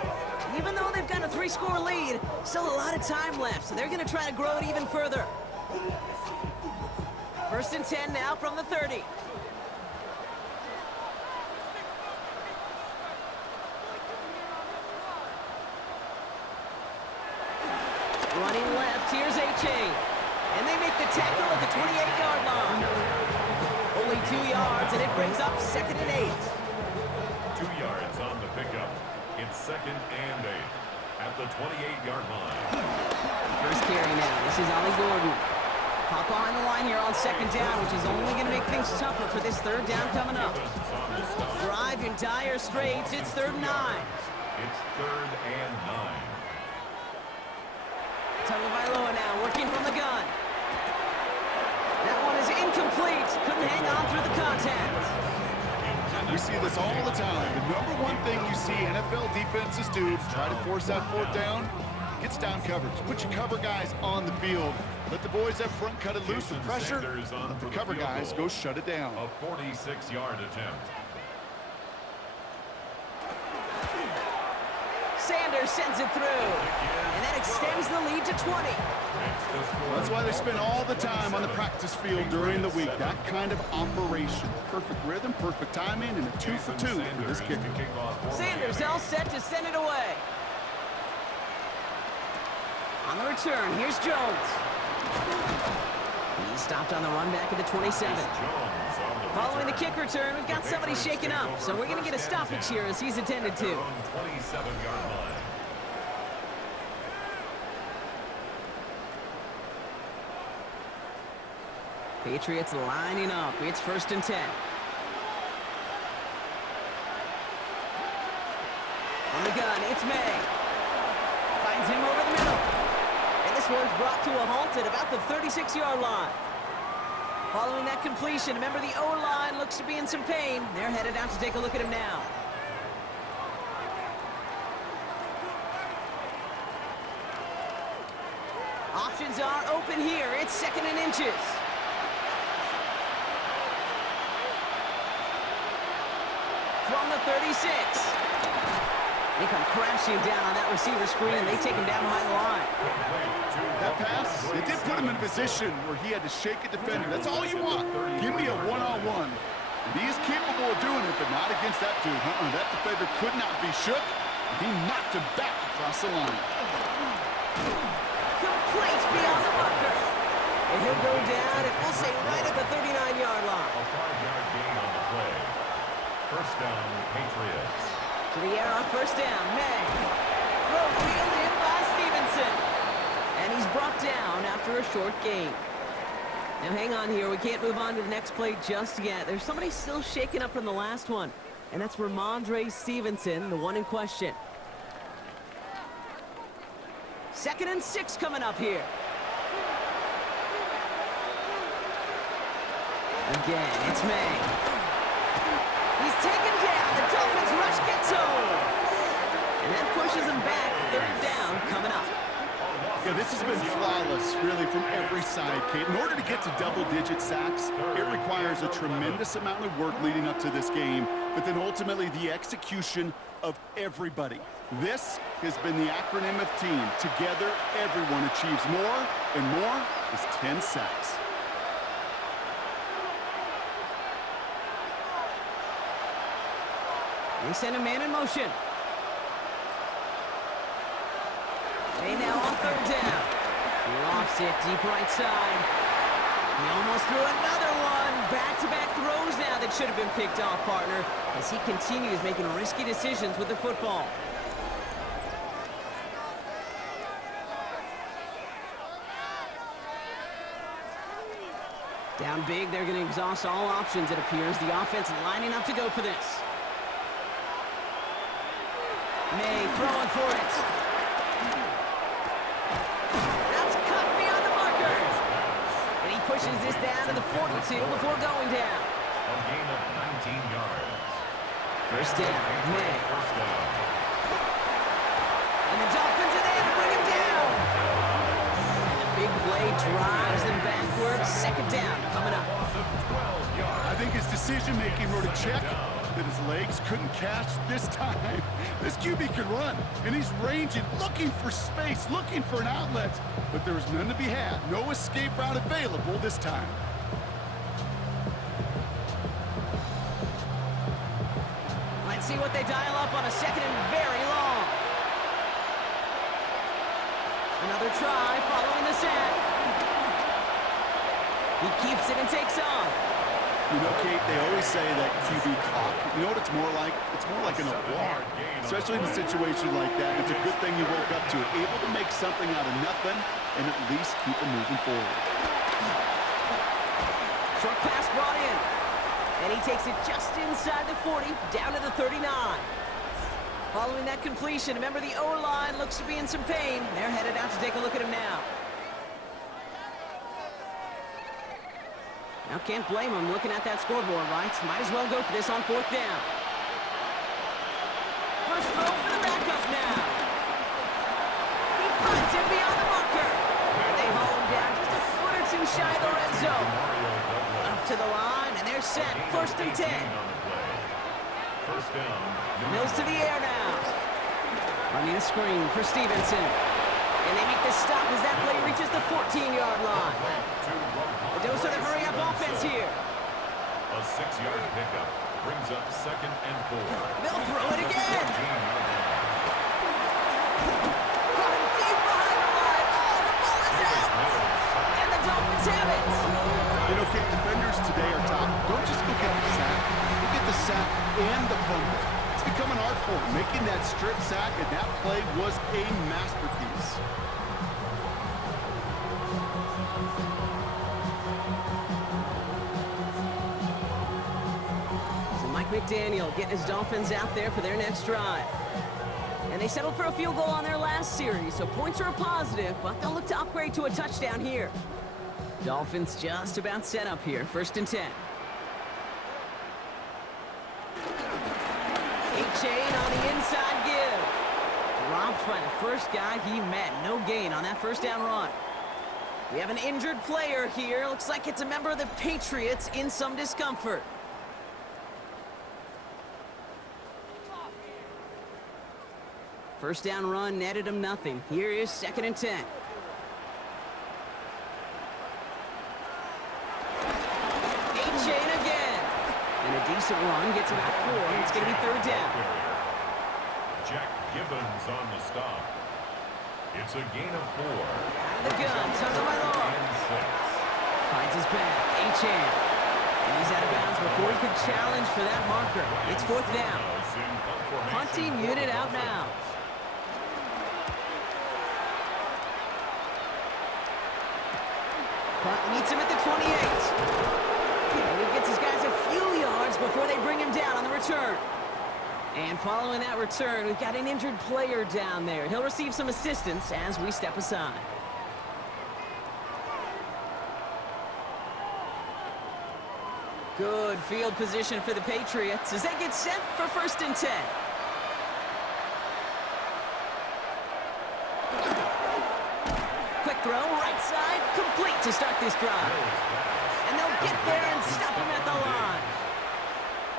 Even though they've got a 3-score lead, still a lot of time left, so they're going to try to grow it even further. First and 10 now from the 30. Running left, here's A-Chain. And they make the tackle at the 28-yard line. Only 2 yards, and it brings up 2nd and 8. 2 yards on the pickup. It's 2nd and 8 at the 28-yard line. First carry now. This is Ollie Gordon. Hop behind the line here on 2nd down, which is only going to make things tougher for this 3rd down coming up. Drive in dire straits. It's 3rd and 9. It's 3rd and 9. Tagovailoa now working from the gun. That one is incomplete. Couldn't hang on through the contact. We see this all the time. The number one thing you see NFL defenses do to try to force that 4th down, gets down coverage. Put your cover guys on the field. Let the boys up front cut it loose with pressure. Let the cover guys go shut it down. A 46-yard attempt. Sanders sends it through. And that extends the lead to 20. That's why they spend all the time on the practice field during the week. That kind of operation. Perfect rhythm, perfect timing, and a 2 for 2 for this kicker. Sanders all set to send it away. On the return, here's Jones. He's stopped on the run back at the 27. Following the kick return, we've got somebody shaken up, so we're going to get a stoppage here as he's intended to. 27-yard line. Patriots lining up. It's 1st and 10. On the gun, it's May. Finds him over the middle. And this one's brought to a halt at about the 36-yard line. Following that completion, remember the O-line looks to be in some pain. They're headed out to take a look at him now. Options are open here. It's 2nd and inches. From the 36. They come crashing down on that receiver screen, and they take him down behind the line. That pass, it did put him in a position where he had to shake a defender. That's all you want. Give me a one-on-one. He is capable of doing it, but not against that dude. That defender could not be shook. He knocked him back across the line. Complete beyond the marker. And he'll go down, and we'll say right at the 39-yard line. A 5-yard gain on the play. 1st down, Patriots. To the air on 1st down, May. Throw wheeled in by Stevenson. And he's brought down after a short gain. Now hang on here, we can't move on to the next play just yet. There's somebody still shaken up from the last one, and that's Ramondre Stevenson, the one in question. 2nd and 6 coming up here. Again, it's May. He's taken down. The Dolphins rush gets home. And that pushes him back. 3rd down coming up. Yeah, this has been flawless, really, from every side, Kate. In order to get to double-digit sacks, it requires a tremendous amount of work leading up to this game, but then ultimately the execution of everybody. This has been the acronym of team. Together, everyone achieves more, and more is 10 sacks. They send a man in motion. They now on 3rd down. He lofts it deep right side. He almost threw another one. Back-to-back throws now that should have been picked off, partner, as he continues making risky decisions with the football. Down big, they're going to exhaust all options, it appears. The offense lining up to go for this. May throwing for it. That's cut beyond the marker. And he pushes this down to the 42 before going down. A gain of 19 yards. 1st down, May. 1st down. And the Dolphins are there to bring him down. And the big play drives them backwards. 2nd down coming up. I think his decision-making wrote a check that his legs couldn't catch this time. This QB can run, and he's ranging, looking for space, looking for an outlet. But there was none to be had. No escape route available this time. Let's see what they dial up on a 2nd and very long. Another try following the sack. He keeps it and takes off. You know, Kate, they always say that QB cock. You know what it's more like? It's more like an award, especially in a situation like that. It's a good thing you woke up to it, able to make something out of nothing and at least keep it moving forward. Short pass brought in. And he takes it just inside the 40, down to the 39. Following that completion, remember the O-line looks to be in some pain. They're headed out to take a look at him now. Now can't blame him looking at that scoreboard, right? Might as well go for this on 4th down. First throw for the backup now. He finds him beyond the marker. And they haul him down just a foot or two shy of the red zone. Up to the line, and they're set. 1st and 10. First down. Mills to the air now. Running a screen for Stevenson. And they make the stop as that play reaches the 14-yard line. A dose of the hurry-up offense here. A 6-yard pickup brings up 2nd and 4. They'll throw it again. Caught deep behind the line. Oh, the ball is out. And the Dolphins have it. You know, Kate, defenders today are top. Don't just go get the sack. Go get the sack and the fumble. It's become an art form, making that strip sack, and that play was a masterpiece. McDaniel getting his Dolphins out there for their next drive. And they settled for a field goal on their last series, so points are a positive, but they'll look to upgrade to a touchdown here. Dolphins just about set up here, 1st and 10. A-Chain on the inside give. Dropped by the first guy he met. No gain on that 1st down run. We have an injured player here. Looks like it's a member of the Patriots in some discomfort. First down run netted him nothing. Here is 2nd and 10. A-Chain again. And a decent run gets about 4. It's going to be 3rd down. Jack Gibbons on the stop. It's a gain of 4. Out of the gun, tunnel by long. Finds his back. A-Chain. And he's out of bounds before he could challenge for that marker. It's 4th down. Punting unit out now. Punt meets him at the 28. And he gets his guys a few yards before they bring him down on the return. And following that return, we've got an injured player down there. He'll receive some assistance as we step aside. Good field position for the Patriots as they get set for 1st and 10. Quick throw, right side, complete to start this drive. And they'll get there and stop him at the line.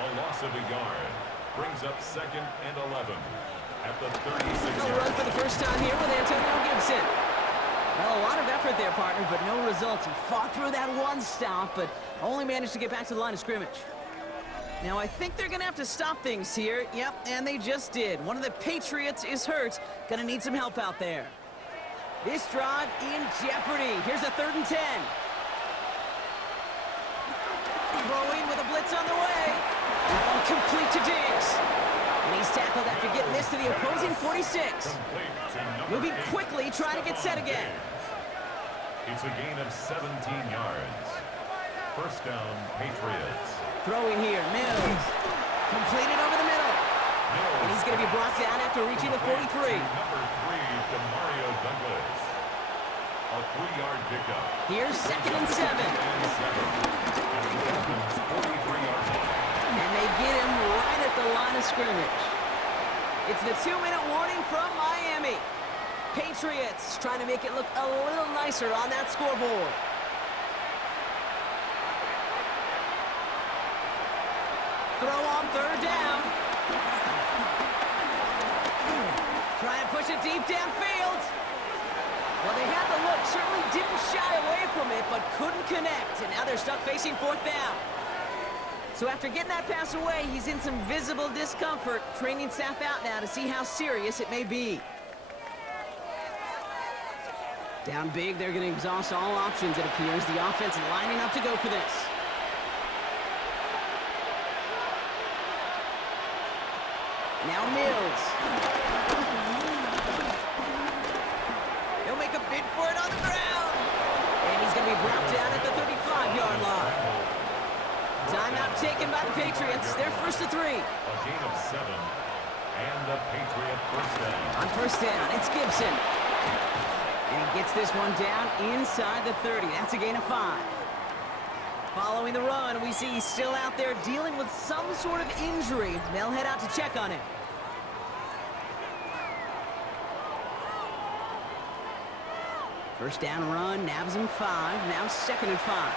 A loss of a yard brings up 2nd and 11 at the 36-yard No run for the first time here with Antonio Gibson. Well, a lot of effort there, partner, but no results. He fought through that one stop, but only managed to get back to the line of scrimmage. Now, I think they're going to have to stop things here. Yep, and they just did. One of the Patriots is hurt. Going to need some help out there. This drive in jeopardy. Here's a 3rd and 10. Throwing with a blitz on the way. That one complete to Diggs. And he's tackled after getting this to the opposing 46. Moving quickly, trying to get set again. It's a gain of 17 yards. First down, Patriots. Throwing here, Mills. Completed over the middle. And he's going to be brought down after reaching the 43. Number 3, Demario Douglas. A 3-yard pickup. Here's 2nd and 7. And the Dolphins 43-yard line. And they get him right at the line of scrimmage. It's the 2-minute warning from Miami. Patriots trying to make it look a little nicer on that scoreboard. Throw on 3rd down. Try and push it deep downfield. Well, they had the look, certainly didn't shy away from it, but couldn't connect. And now they're stuck facing 4th down. So after getting that pass away, he's in some visible discomfort. Training staff out now to see how serious it may be. Down big, they're going to exhaust all options, it appears. The offense lining up to go for this. Now Mills. He'll make a bid for it on the ground. And he's going to be brought down at the 35-yard line. Timeout taken by the Patriots. They're first to 3. A gain of 7. And the Patriot first down. On first down, it's Gibson. And he gets this one down inside the 30. That's a gain of 5. Following the run, we see he's still out there dealing with some sort of injury. They'll head out to check on him. First down run, nabs him 5. Now 2nd and 5.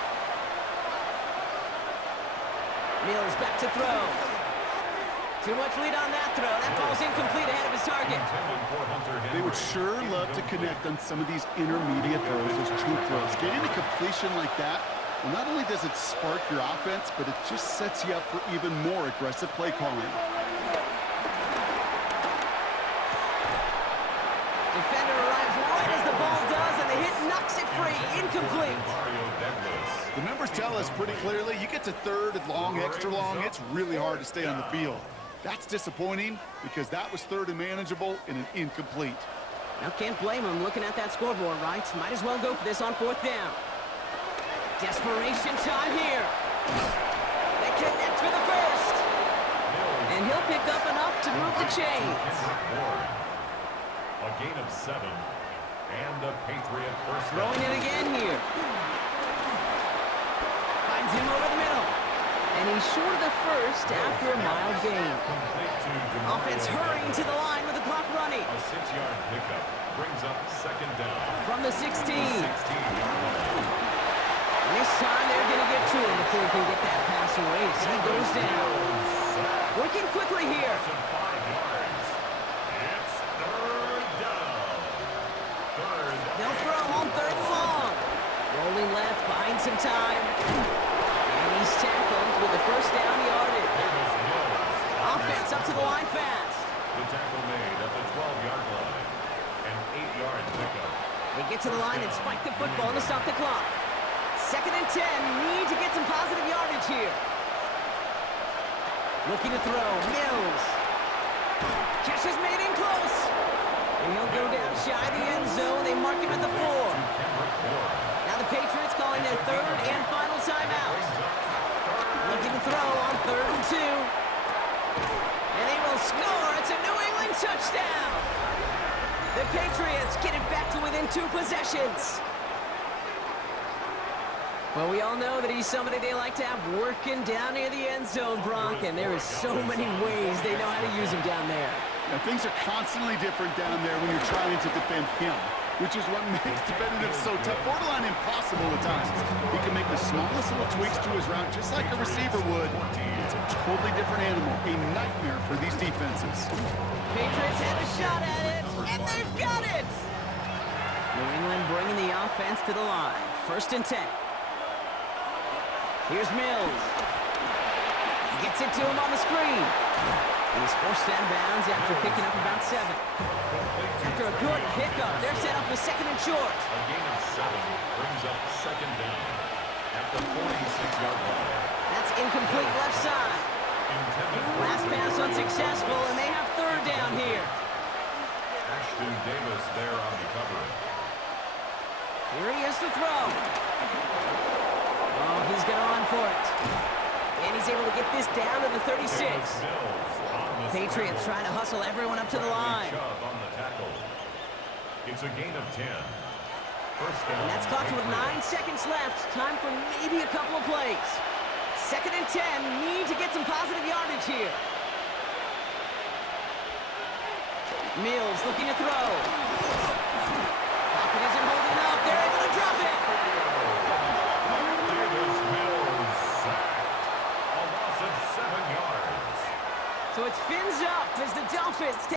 Mills back to throw. Too much lead on that throw. That falls incomplete ahead of his target. They would sure love to connect on some of these intermediate throws, those true throws. Getting a completion like that, well, not only does it spark your offense, but it just sets you up for even more aggressive play calling. Defender arrives right as the ball does, and the hit knocks it free. Incomplete. The numbers tell us pretty clearly, you get to 3rd and long, extra long, it's really hard to stay on the field. That's disappointing because that was 3rd and manageable and an incomplete. Now can't blame him looking at that scoreboard, right? Might as well go for this on 4th down. Desperation time here. They connect for the first. And he'll pick up enough to move the chains. A gain of 7. And the Patriot first down. Throwing it again here. Finds him over the middle. And he's short of the first after a mild gain. Offense hurrying to the line with the clock running. A 6-yard pickup brings up 2nd down. From the 16. 16-yard line. And this time they're going to get to him before he can get that pass away. So he goes down. Working quickly here. 5 yards. It's 3rd down. They'll throw on 3rd and long. Rolling left, buying some time. And he's tackled with the first down yardage. Offense up to the line fast. The tackle made at the 12-yard line. An 8-yard pickup. They get to the line and spike the football to stop the clock. 2nd and 10. Need to get some positive yardage here. Looking to throw. Mills. Catch is made in close. And he'll go down shy of the end zone. They mark him at the 4. Now the Patriots calling their 3rd and final timeout. Looking to throw on 3rd and 2. And they will score. It's a New England touchdown. The Patriots get it back to within 2 possessions. Well, we all know that he's somebody they like to have working down near the end zone, Bronk, and there is so many ways they know how to use him down there. Now, things are constantly different down there when you're trying to defend him, which is what makes defending him so tough, borderline impossible at times. He can make the smallest little tweaks to his route, just like a receiver would. It's a totally different animal, a nightmare for these defenses. Patriots had a shot at it, and they've got it! New England bringing the offense to the line. 1st and 10. Here's Mills. Gets it to him on the screen. And he's forced out of bounds after picking up about 7. After a good pickup, they're set up with 2nd and short. A gain of 7 brings up 2nd down at the 46-yard line. That's incomplete left side. Last pass unsuccessful, and they have 3rd down here. Ashton Davis there on the cover. Here he is to throw. Oh, he's going to run for it. And he's able to get this down to the 36. Patriots trying to hustle everyone up to the line. On the tackle. It's a gain of 10. First down. And that's clocked with 9 seconds left. Time for maybe a couple of plays. 2nd and 10. Need to get some positive yardage here. Mills looking to throw. Pocket isn't holding up. They're able to drop it. So it's fins up as the Dolphins take